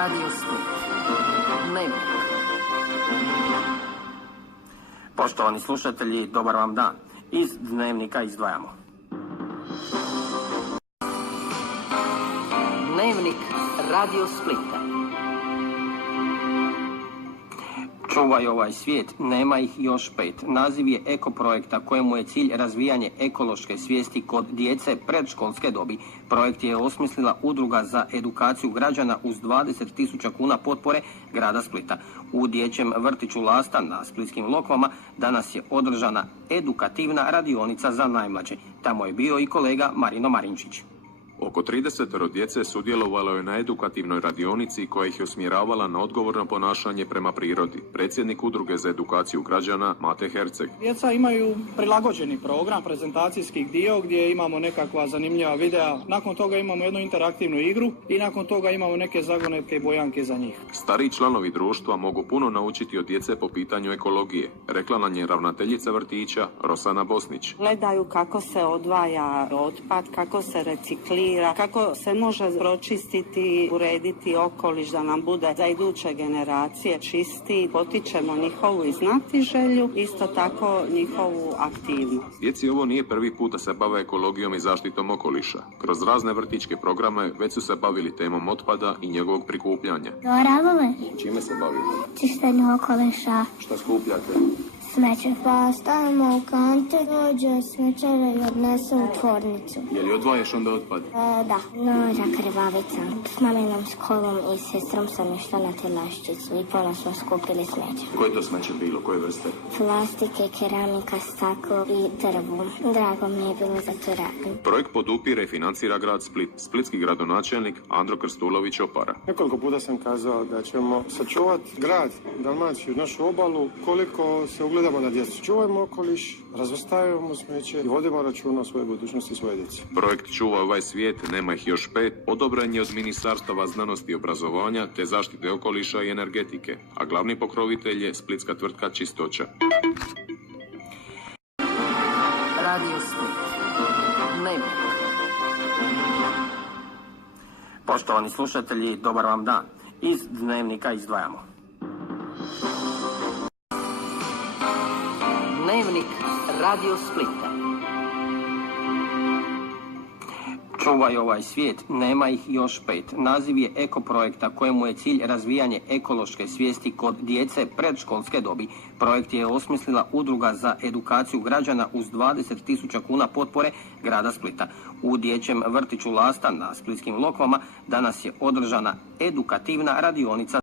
Radio Split. Dnevnik. Poštovani slušatelji, dobar vam dan. Iz Dnevnika izdvajamo. Dnevnik Radio Splita. Čuvaj ovaj svijet, nema ih još 5. Naziv je eko projekta kojemu je cilj razvijanje ekološke svijesti kod djece predškolske dobi. Projekt je osmislila Udruga za edukaciju građana uz 20.000 kuna potpore grada Splita. U dječjem vrtiću Lastan na Splitskim Lokvama danas je održana edukativna radionica za najmlađe. Tamo je bio i kolega Marino Marinčić. Oko 30 djece sudjelovalo je na edukativnoj radionici koja ih je usmjeravala na odgovorno ponašanje prema prirodi. Predsjednik Udruge za edukaciju građana Mate Herceg. Djeca imaju prilagođeni program, prezentacijski dio gdje imamo nekakva zanimljiva videa. Nakon toga imamo jednu interaktivnu igru i nakon toga imamo neke zagonetke i bojanke za njih. Stariji članovi društva mogu puno naučiti od djece po pitanju ekologije, rekla nam je ravnateljica vrtića Rosana Bosnić. Gledaju kako se odvaja otpad, kako se reciklira, kako se može pročistiti, urediti okoliš da nam bude za iduće generacije čisti. Potičemo njihovu i znatiželju, isto tako njihovu aktivnost. Djeci ovo nije prvi put da se bave ekologijom i zaštitom okoliša. Kroz razne vrtićke programe već su se bavili temom otpada i njegovog prikupljanja. Radove. Čime se bavite? Čištenje okoliša. Šta skupljate? Smeće. Pa stavimo u kante, dođe smećare i odnese u tvornicu. Je li odvajaš onda otpad? Da, noža krvavica. S maminom, s kolom i sestrom sam išla na telaščicu i puno smo skupili smeće. Koje to smeće bilo? Koje vrste? Plastike, keramika, staklo i drvo. Drago mi je bilo za to radim. Projekt podupire i financira grad Split. Splitski gradonačelnik Andro Krstulović Opara. Nekoliko puta sam kazao da ćemo sačuvati grad, Dalmaciju, našu obalu, koliko se ugledamo na djecu. Čuvajmo okoliš, razvrstavimo smeće i vodimo računa o svojoj budućnosti i svoje djece. Projekt Čuvaj ovaj svijet, nema ih još 5, odobren je od Ministarstava znanosti i obrazovanja te zaštite okoliša i energetike, a glavni pokrovitelj je splitska tvrtka Čistoća. Radio Split. Dnevnik. Poštovani slušatelji, dobar vam dan. Iz Dnevnika izdvajamo. Dnevnik Radio Splita. Čuvaj ovaj svijet, nema ih još 5. Naziv je eko projekta kojemu je cilj razvijanje ekološke svijesti kod djece predškolske dobi. Projekt je osmislila Udruga za edukaciju građana uz 20.000 kuna potpore grada Splita. U dječjem vrtiću Lastan na Splitskim Lokvama danas je održana edukativna radionica